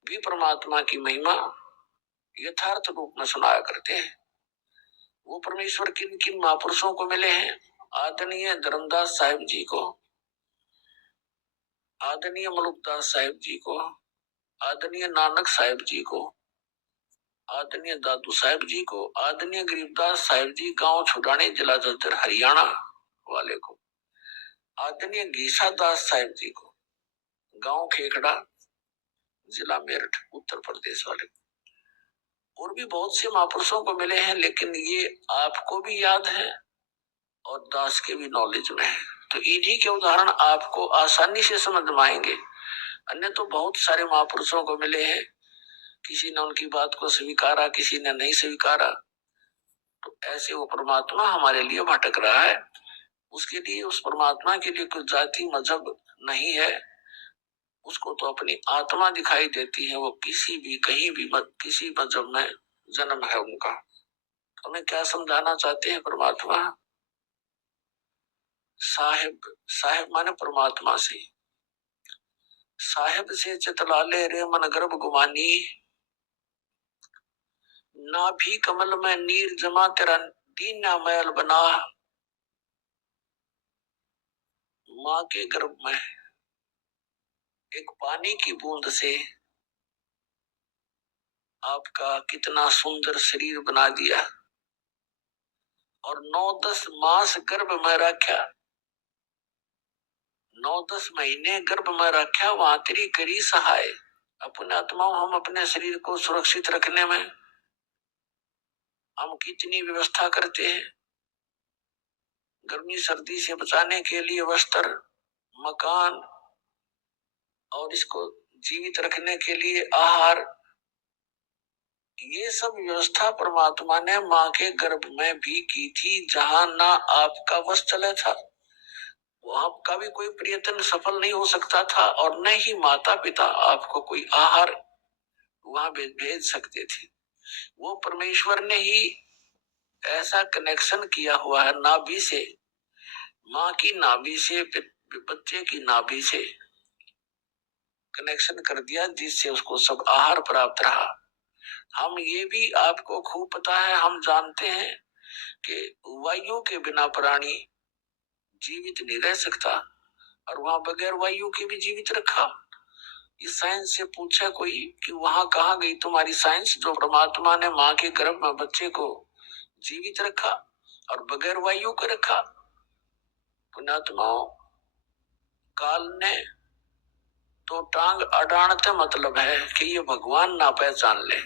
भी परमात्मा की महिमा यथार्थ रूप में सुनाया करते हैं। वो परमेश्वर किन किन महापुरुषों को मिले हैं, आदरणीय धर्मदास साहिब जी को, आदरणीय मलुकदास साहिब जी को, आदरणीय नानक साहिब जी को, आदरणीय दादू साहिब जी को, आदरणीय गरीबदास साहिब जी गांव छुड़ाने जिला झज्जर हरियाणा वाले को, आदरणीय गीसा दास साहिब जी को गांव खेखड़ा जिला मेरठ उत्तर प्रदेश वाले को, और भी बहुत से महापुरुषों को मिले हैं, लेकिन ये आपको भी याद है और दास के भी नॉलेज में है, तो इन्हीं के उदाहरण आपको आसानी से समझ में आएंगे। अन्य तो बहुत सारे महापुरुषों को मिले हैं, किसी ने उनकी बात को स्वीकारा, किसी ने नहीं स्वीकारा, तो ऐसे वो परमात्मा हमारे लिए भटक रहा है। उसके लिए, उस परमात्मा के लिए कोई जाति मजहब नहीं है, उसको तो अपनी आत्मा दिखाई देती है, वो किसी भी कहीं भी किसी मजहब में जन्म है उनका। हमें क्या समझाना चाहते हैं परमात्मा, साहिब, साहिब माने परमात्मा से, साहिब से चितला ले रे मन गर्भ गुमानी, ना भी कमल में नीर जमा तेरा दीना मैल बना। माँ के गर्भ में एक पानी की बूंद से आपका कितना सुंदर शरीर बना दिया, और 9-10 मास गर्भ में रखा, 9-10 महीने गर्भ में रखा, वहां तेरी करी सहाय। अपने आत्माओं, हम अपने शरीर को सुरक्षित रखने में हम कितनी व्यवस्था करते हैं, गर्मी सर्दी से बचाने के लिए वस्त्र, मकान, और इसको जीवित रखने के लिए आहार, ये सब व्यवस्था परमात्मा ने माँ के गर्भ में भी की थी, जहां ना आपका वश चला था, आपका भी कोई प्रयत्न सफल नहीं हो सकता था, और न ही माता पिता आपको कोई आहार वहां भेज सकते थे। वो परमेश्वर ने ही ऐसा कनेक्शन किया हुआ है नाभि से, माँ की नाभि से बच्चे की नाभि से कनेक्शन कर दिया, जिससे उसको सब आहार प्राप्त रहा। हम ये भी आपको खूब पता है, हम जानते हैं कि वायु के बिना प्राणी जीवित नहीं रह सकता, और वहां बगैर वायु के भी जीवित रखा। इस साइंस से पूछा कोई कि वहां कहाँ गई तुम्हारी साइंस, जो परमात्मा ने माँ के गर्भ में बच्चे को जीवित रखा और बगैर वायु के रखा। पुण्यात्माओं, काल ने तो टांग अडानते मतलब है कि ये भगवान ना पहचान ले,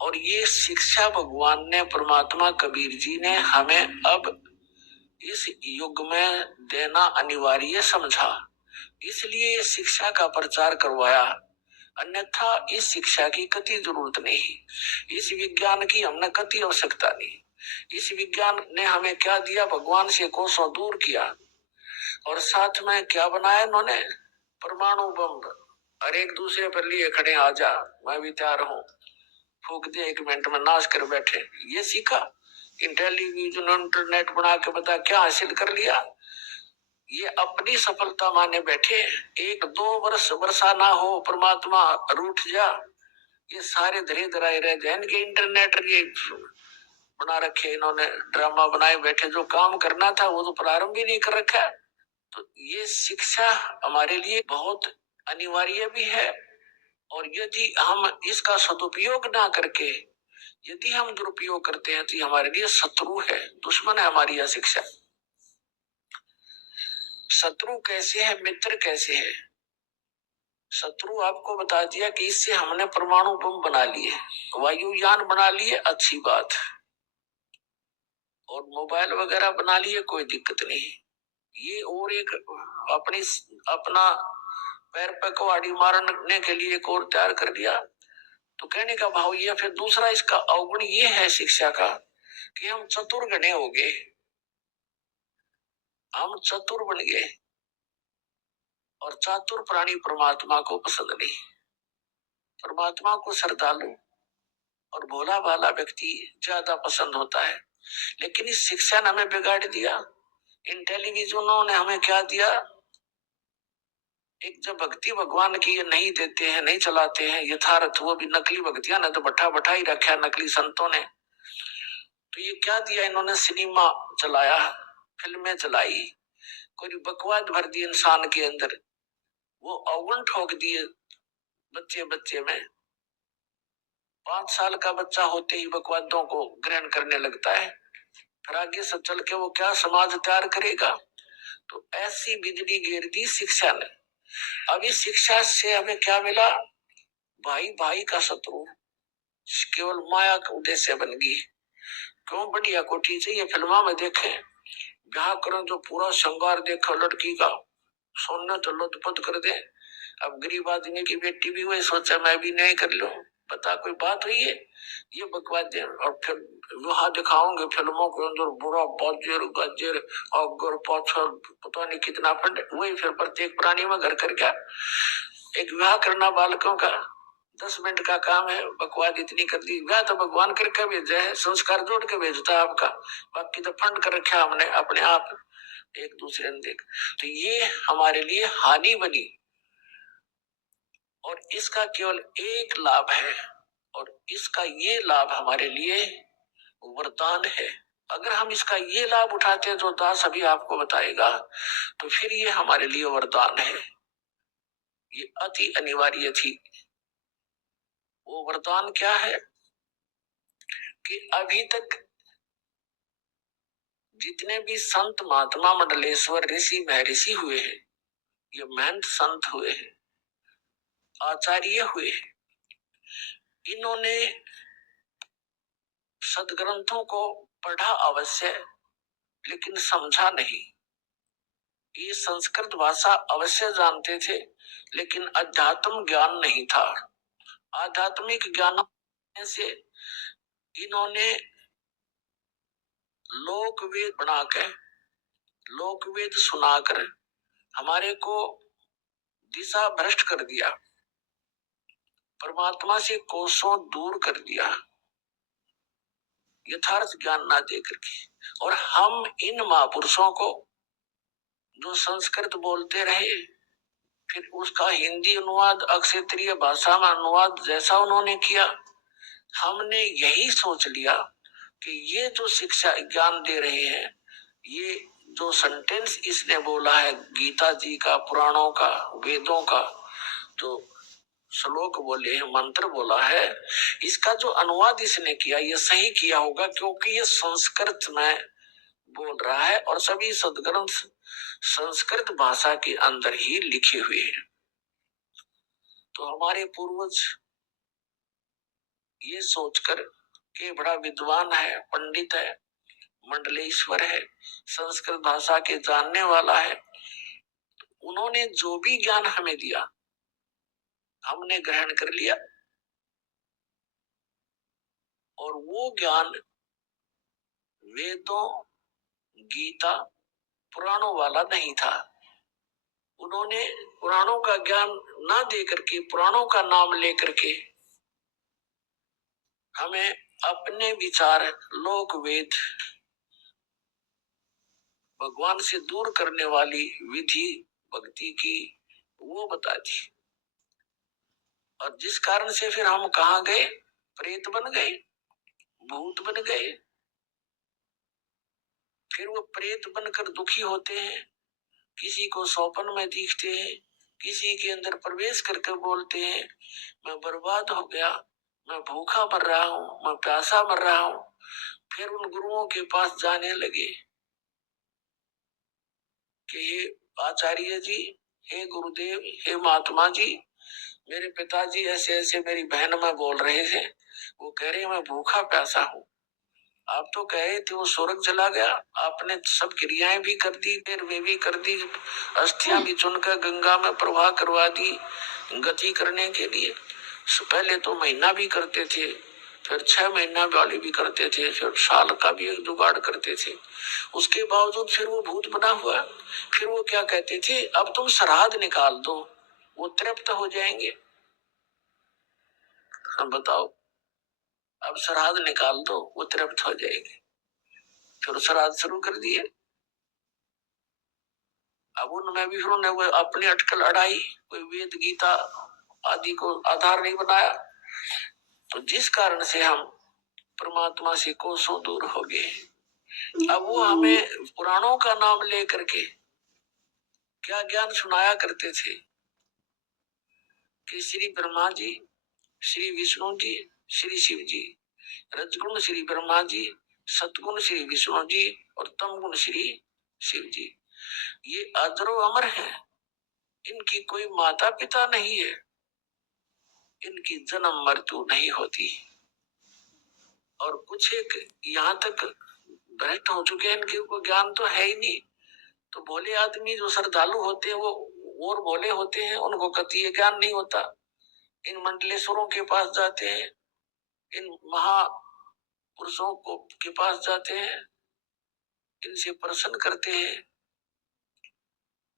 और ये शिक्षा भगवान ने, परमात्मा कबीर जी ने हमें अब इस युग में देना अनिवार्य समझा, इसलिए इस शिक्षा का प्रचार करवाया। अन्यथा इस शिक्षा की कति जरूरत नहीं, इस विज्ञान की हमने कति आवश्यकता नहीं। इस विज्ञान ने हमें क्या दिया, भगवान से कोसों दूर किया, और साथ में क्या बनाया इन्होंने, परमाणु बम, और एक दूसरे पर लिए खड़े, आ जा मैं भी तैयार हूं, फूक दे 1 मिनट में, नाश कर बैठे। ये सीखा, टेलीविजन इंटरनेट बना के बता क्या हासिल कर लिया। ये अपनी सफलता माने बैठे, 1-2 वर्ष वर्षा ना हो, परमात्मा रूठ जा, ये सारे धरे धराए रह जाए। इनके इंटरनेट ये बना रखे इन्होंने, ड्रामा बनाए बैठे, जो काम करना था वो तो प्रारंभ ही नहीं कर रखा है। तो ये शिक्षा हमारे लिए बहुत अनिवार्य भी है, और यदि हम इसका सदुपयोग ना करके यदि हम दुरुपयोग करते हैं तो ये हमारे लिए शत्रु है, दुश्मन है हमारी यह शिक्षा। शत्रु कैसे है, मित्र कैसे है? शत्रु आपको बता दिया कि इससे हमने परमाणु बम बना लिए, वायुयान बना लिए, अच्छी बात, और मोबाइल वगैरह बना लिए, कोई दिक्कत नहीं। ये और एक अपना पैर पे कुहाड़ी मारने के लिए एक और तैयार कर दिया। तो कहने का भाव ये, फिर दूसरा इसका अवगुण ये है शिक्षा का कि हम चतुर गणे हो गए, हम चतुर बन गए, और चातुर प्राणी परमात्मा को पसंद नहीं। परमात्मा को श्रद्धालु और भोला भाला व्यक्ति ज्यादा पसंद होता है, लेकिन इस शिक्षा ने हमें बिगाड़ दिया। इन टेलीविजनों ने हमें क्या दिया, एक जब भक्ति भगवान की ये नहीं देते हैं, नहीं चलाते हैं यथार्थ, वो भी नकली भक्तियां ने तो बैठा ही रखा है नकली संतों ने। तो ये क्या दिया इन्होंने, सिनेमा चलाया, फिल्में चलाई, कोई बकवाद भर दी इंसान के अंदर, वो अवगुण ठोक दिए बच्चे बच्चे में। 5 साल का बच्चा होते ही बकवादों को ग्रहण करने लगता है, फिर आगे से चल के वो क्या समाज तैयार करेगा। तो ऐसी बिजली गिर दी शिक्षा ने। अब इस शिक्षा से हमें क्या मिला, भाई भाई का शत्रु, केवल माया का उद्देश्य बन गई। क्यों, बढ़िया कोठी चाहिए, फिल्मा में देखे, ब्याह करो तो पूरा श्रृंगार देखो लड़की का, सोने तो लुटपुट कर दे। अब गरीब आदमी की बेटी भी हुई, सोचा मैं भी नहीं कर लूं, पता कोई बात हुई है, ये बकवाद दे। और फिर वहां दिखाओगे फिल्मों के अंदर बुरा बाजेर गाजेर अगर पाछड़ पता नहीं कितना फंड, वही फिर प्रत्येक प्राणी में घर कर गया। एक विवाह करना बालकों का 10 मिनट का काम है, बकवाद इतनी कर दी। विवाह तो भगवान करके भेजा है, संस्कार जोड़ के भेजता है आपका, बाकी तो फंड कर रखा हमने अपने आप एक दूसरे ने देख। तो ये हमारे लिए हानि बनी, और इसका केवल एक लाभ है, और इसका ये लाभ हमारे लिए वरदान है। अगर हम इसका ये लाभ उठाते हैं जो दास अभी आपको बताएगा, तो फिर ये हमारे लिए वरदान है, ये अति अनिवार्य थी। वो वरदान क्या है कि अभी तक जितने भी संत महात्मा मंडलेश्वर ऋषि महर्षि हुए हैं, ये महंत संत हुए हैं, आचार्य हुए हैं, इन्होंने सदग्रंथों को पढ़ा अवश्य, लेकिन समझा नहीं। ये संस्कृत भाषा अवश्य जानते थे, लेकिन अध्यात्म ज्ञान नहीं था। आध्यात्मिक ज्ञान से इन्होंने लोक वेद बनाकर, लोक वेद सुनाकर हमारे को दिशा भ्रष्ट कर दिया, परमात्मा से कोसों दूर कर दिया, यथार्थ ज्ञान ना दे करके। और हम इन महापुरुषों को जो संस्कृत बोलते रहे, फिर उसका हिंदी अनुवाद, अक्षत्रिय भाषा में अनुवाद जैसा उन्होंने किया, हमने यही सोच लिया कि ये जो शिक्षा ज्ञान दे रहे हैं, ये जो सेंटेंस इसने बोला है गीता जी का, पुराणों का, वेदों का जो श्लोक बोले हैं, मंत्र बोला है, इसका जो अनुवाद इसने किया ये सही किया होगा, क्योंकि ये संस्कृत में बोल रहा है और सभी सदग्रंथ संस्कृत भाषा के अंदर ही लिखे हुए हैं। तो हमारे पूर्वज ये सोचकर कि बड़ा विद्वान है, पंडित है, मंडलेश्वर है, संस्कृत भाषा के जानने वाला है, उन्होंने जो भी ज्ञान हमें दिया हमने ग्रहण कर लिया, और वो ज्ञान वेदों, गीता, पुराणों वाला नहीं था। उन्होंने पुराणों का ज्ञान ना दे करके, पुराणों का नाम लेकर के हमें अपने विचार, लोक वेद, भगवान से दूर करने वाली विधि भक्ति की वो बता दी। और जिस कारण से फिर हम कहाँ गए? प्रेत बन गए, भूत बन गए। फिर वो प्रेत बनकर दुखी होते हैं, किसी को सौपन में दिखते हैं, किसी के अंदर प्रवेश करके बोलते हैं मैं बर्बाद हो गया, मैं भूखा मर रहा हूँ, मैं प्यासा मर रहा हूँ। फिर उन गुरुओं के पास जाने लगे कि हे आचार्य जी, हे गुरुदेव, हे महात्मा जी, मेरे पिताजी ऐसे ऐसे मेरी बहन में बोल रहे थे, वो कह रहे मैं भूखा प्यासा हूँ। आप तो कह रहे थे वो स्वर्ग चला गया, आपने सब क्रियाएं भी कर दी, फिर वे भी कर दी, अस्थियां भी चुनकर गंगा में प्रवाह करवा दी गति करने के लिए। पहले तो महीना भी करते थे, फिर 6 महीना वाले भी करते थे, फिर साल का भी एक जुगाड़ करते थे। उसके बावजूद फिर वो भूत बना हुआ। फिर वो क्या कहते थे, अब तुम श्राद्ध निकाल दो, वो तृप्त हो जाएंगे। हम बताओ, अब श्राद्ध निकाल दो, वो तृप्त हो जाएंगे। फिर श्राद्ध शुरू कर दिए। अब उनमें भी फिर उन्होंने वो अपनी अटकल अड़ाई, कोई वेद गीता आदि को आधार नहीं बनाया। तो जिस कारण से हम परमात्मा से कोसों दूर हो गए। अब वो हमें पुराणों का नाम लेकर के क्या ज्ञान सुनाया करते थे कि श्री ब्रह्मा जी, श्री विष्णु जी, श्री शिव जी, रजगुण श्री ब्रह्मा जी, सतगुण श्री विष्णु जी और तमगुण श्री शिव जी, ये अजरो अमर है, इनकी कोई माता पिता नहीं है, इनकी जन्म मृत्यु नहीं होती। और कुछ एक यहाँ तक भ्रष्ट हो चुके हैं, इनके को ज्ञान तो है ही नहीं। तो भोले आदमी जो श्रद्धालु होते हैं वो और भोले होते हैं, उनको कति ये ज्ञान नहीं होता। इन मंडलेश्वरों के पास जाते हैं, इन महापुरुषों को के पास जाते हैं, इनसे प्रश्न करते हैं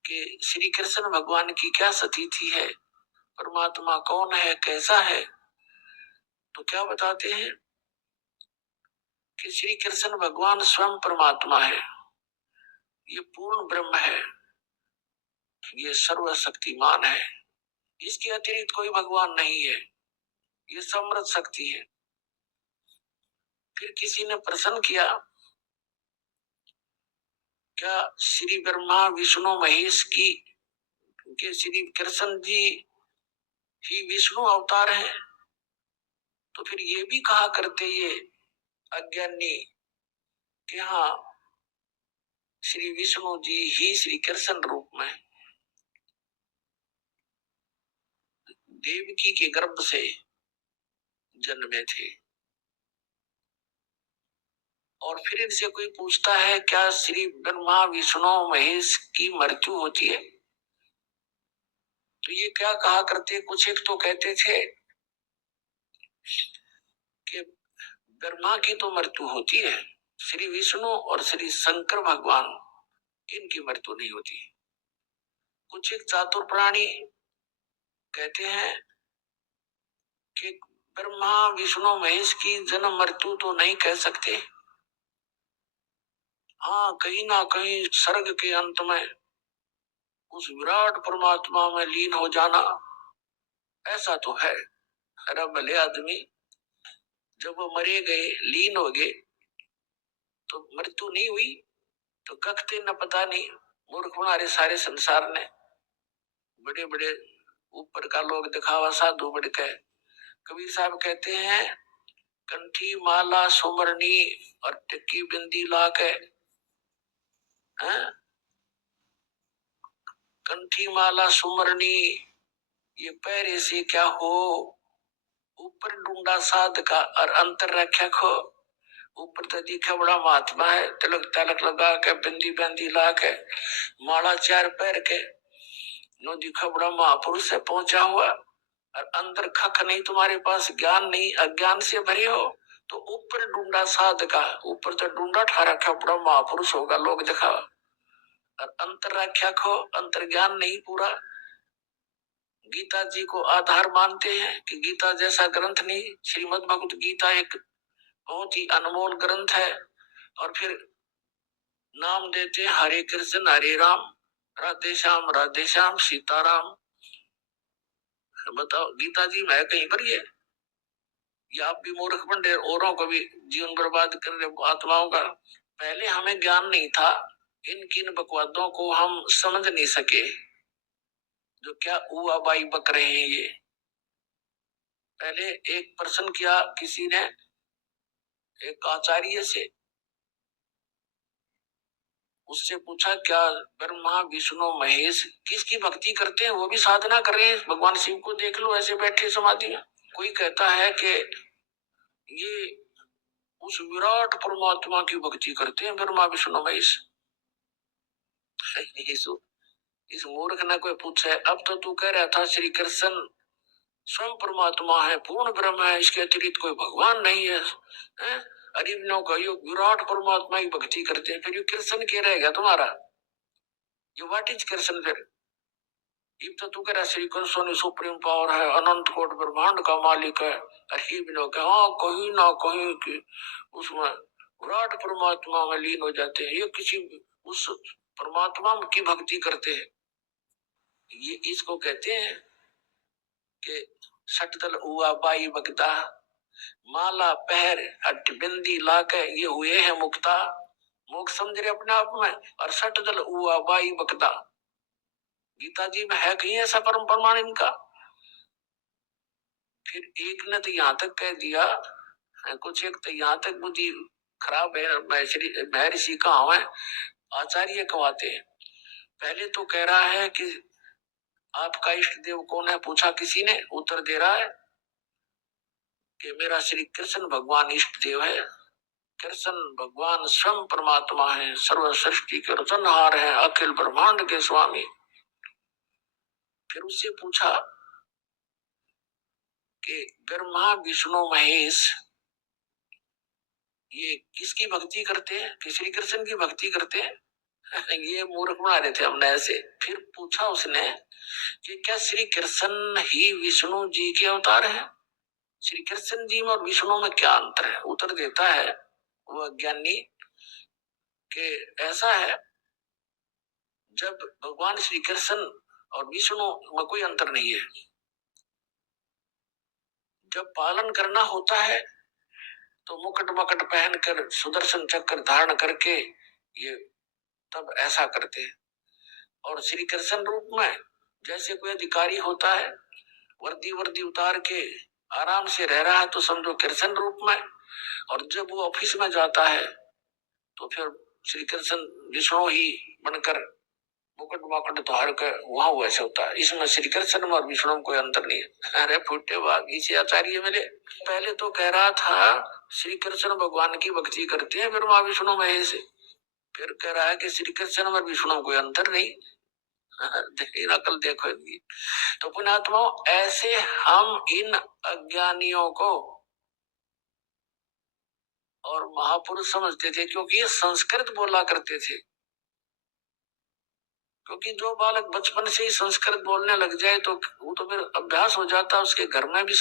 कि श्री कृष्ण भगवान की क्या स्थिति है, परमात्मा कौन है, कैसा है। तो क्या बताते हैं कि श्री कृष्ण भगवान स्वयं परमात्मा है, ये पूर्ण ब्रह्म है, ये सर्वशक्तिमान है, इसके अतिरिक्त कोई भगवान नहीं है, ये समृद्ध शक्ति है। फिर किसी ने प्रश्न किया, क्या श्री ब्रह्मा विष्णु महेश की के श्री कृष्ण जी ही विष्णु अवतार हैं? तो फिर ये भी कहा करते ये अज्ञानी कि हाँ, श्री विष्णु जी ही श्री कृष्ण रूप में देवकी के गर्भ से जन्मे थे। और फिर इनसे कोई पूछता है क्या श्री ब्रह्मा विष्णु महेश की मृत्यु होती है? तो ये क्या कहा करते, कुछ एक तो कहते थे कि ब्रह्मा की तो मृत्यु होती है, श्री विष्णु और श्री शंकर भगवान इनकी मृत्यु नहीं होती। कुछ एक चातुर प्राणी कहते हैं कि ब्रह्मा विष्णु महेश की जन्म मृत्यु तो नहीं कह सकते, हाँ कहीं ना कहीं सर्ग के अंत में उस विराट परमात्मा में लीन हो जाना ऐसा तो है। अरे भले आदमी जब वो मरे गए, लीन हो गए, तो मृत्यु नहीं हुई तो कखते न पता नहीं। मूर्ख हमारे सारे संसार ने बड़े बड़े ऊपर का लोग दिखावा साधु बड़ के। कबीर साहब कहते हैं कंठी माला सुमरनी और टिक्की बिंदी ला के, कंठी माला सुमरनी ये पैरे से क्या हो, ऊपर ढूंढा साध का और अंतर रखा खो। ऊपर तो दिखा बड़ा महात्मा है, तिलक तलक लगा के बिंदी बिंदी ला के माला चार पैर के, नो दिखा बड़ा महापुरुष है पहुंचा हुआ, और अंदर खख नहीं, तुम्हारे पास ज्ञान नहीं, अज्ञान से भरे हो। तो ऊपर ढूंढा साध का, ऊपर तो ढूंढा ठा रखा बड़ा महापुरुष होगा लोग दिखावा, और अंतर रखा खो, अंतर ज्ञान नहीं पूरा। गीता जी को आधार मानते हैं कि गीता जैसा ग्रंथ नहीं। श्रीमद् भगवत गीता एक बहुत ही अनमोल ग्रंथ है। और फिर नाम देते हैं हरे कृष्ण हरे राम, राधे श्याम सीताराम। बताओ गीता जी में कहीं पर ये, या आप भी मूर्ख बन औरों को भी जीवन बर्बाद कर रहे आत्माओं का। पहले हमें ज्ञान नहीं था, इन किन बकवादों को हम समझ नहीं सके जो क्या उआ बाई बक रहे हैं ये। पहले एक प्रश्न किया किसी ने एक आचार्य से, उससे पूछा क्या ब्रह्मा विष्णु महेश किसकी भक्ति करते हैं, वो भी साधना कर रहे हैं, भगवान शिव को देख लो ऐसे बैठे समाधि में। कोई कहता है कि ये उस विराट परमात्मा की भक्ति करते हैं ब्रह्मा विष्णु महेश। इस मूर्ख ने कोई पूछा, अब तो तू कह रहा था श्री कृष्ण स्वयं परमात्मा है, पूर्ण ब्रह्म है, इसके अतिरिक्त कोई भगवान नहीं है, अरे का यो विराट परमात्मा की भक्ति करते हैं, फिर ये कृष्ण क्या रहेगा तुम्हारा, ये व्हाट इज कृष्ण फिर। इब तो तू कह रहा श्री कृष्ण सुप्रीम पावर है, अनंत कोट ब्रह्मांड का मालिक है, अरे हाँ कहीं ना कहीं कि उसमें विराट परमात्मा में लीन हो जाते हैं, ये किसी उस परमात्मा की भक्ति करते हैं। ये इसको कहते हैं कि सटदल हुआ बाई बगदा, माला पहर हट बिंदी लाके ये हुए हैं मुक्ता। मोक्ष समझ रहे अपने आप में, और सटदल हुआ बाई बगदा। गीता जी में है कहीं ऐसा परम प्रमाण इनका। फिर एक ने तो यहाँ तक कह दिया, कुछ एक तो यहाँ तक बुद्धि खराब है, महर्षि कहाँ है आचार्य कहवाते हैं। पहले तो कह रहा है कि आपका इष्ट देव कौन है, पूछा किसी ने, उत्तर दे रहा है कि मेरा श्री कृष्ण भगवान इष्ट देव है। कृष्ण भगवान स्वयं परमात्मा है, सर्व सृष्टि के रचनहार है, अखिल ब्रह्मांड के स्वामी। फिर उससे पूछा कि ब्रह्मा विष्णु महेश ये किसकी भक्ति करते हैं, कि श्री कृष्ण की भक्ति करते हैं। ये मूर्ख बना रहे थे हमने ऐसे। फिर पूछा उसने कि क्या श्री कृष्ण ही विष्णु जी के अवतार हैं, श्री कृष्ण जी में और विष्णु में क्या अंतर है। उत्तर देता है वह ज्ञानी कि ऐसा है, जब भगवान श्री कृष्ण और विष्णु में कोई अंतर नहीं है। जब पालन करना होता है तो मुकुट मकट पहनकर सुदर्शन चक्र धारण करके ये तब ऐसा करते हैं। और श्री कृष्ण रूप में जैसे कोई अधिकारी होता है, वर्दी वर्दी उतार के आराम से रह रहा है तो समझो कृष्ण रूप में, और जब वो ऑफिस में जाता है तो फिर श्री कृष्ण विष्णु ही बनकर मुकुट मुकुट धार कर वहां वैसे होता है। इसमें श्री कृष्ण और विष्णु में कोई अंतर नहीं है। अरे फूटे भाग इसे आचार्य मिले। पहले तो कह रहा था श्री कृष्ण भगवान की भक्ति करते हैं ब्रह्मा विष्णु महेश, फिर कह रहा है कि श्री कृष्ण और विष्णु में कोई अंतर नहीं। नकल देखो इनकी। तो पुण्यात्माओं ऐसे हम इन अज्ञानियों को और महापुरुष समझते थे, क्योंकि ये संस्कृत बोला करते थे। क्योंकि जो बालक बचपन से ही संस्कृत बोलने लग जाए तो वो तो फिर अभ्यास हो जाता है, उसके घर में भी